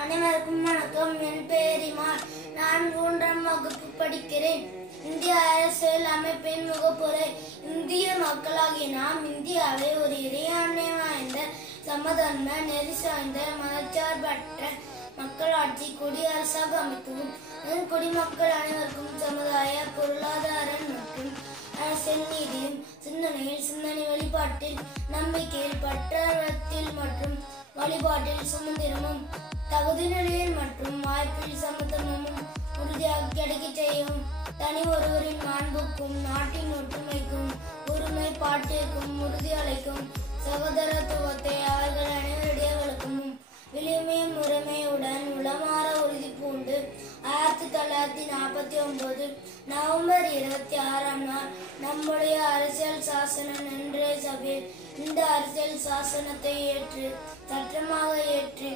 அனைவருக்கும் வணக்கம். என் பெயர் இமான். நான் 3ஆம் வகுப்பு படிக்கிறேன். இந்திய அரசியல் அமைப்பின் முகப்புரை. இந்திய மக்களாகிய நாம் இந்தியாவை ஒரு இறையாண்மை வாய்ந்த, சமதர்ம, நெறி சாய்ந்த, மதச்சார்பற்ற மக்களாட்சி குடியரசாக அமைக்கவும், அதன் குடிமக்கள் அனைவருக்கும் சமுதாய, பொருளாதார மற்றும் அரசியல் நீதியும் சிந்தனை வழிபாட்டில், நம்பிக்கையில், பற்றாரத்தில் மற்றும் வழிபாட்டில் சுதந்திரமும், தகுதி நிலையில் மற்றும் வாய்ப்பில் சமத்துவமும் உறுதியாக கிடைக்கச் செய்யவும், தனி ஒருவரின் மாண்புக்கும் நாட்டின் ஒற்றுமைக்கும் ஒருமைப்பாட்டிற்கும் உறுதி அளிக்கும், சகோதரத்துவத்தை அவர்கள் அனைவருடைய வழக்கமும் விளிமை முறைமையுடன் உளமாற உறுதி பூண்டு 1949 நவம்பர் 26ஆம் நாள் நம்முடைய அரசியல் சாசன நின்ற சபையில் இந்த அரசியல் சாசனத்தை ஏற்று சட்டமாக ஏற்று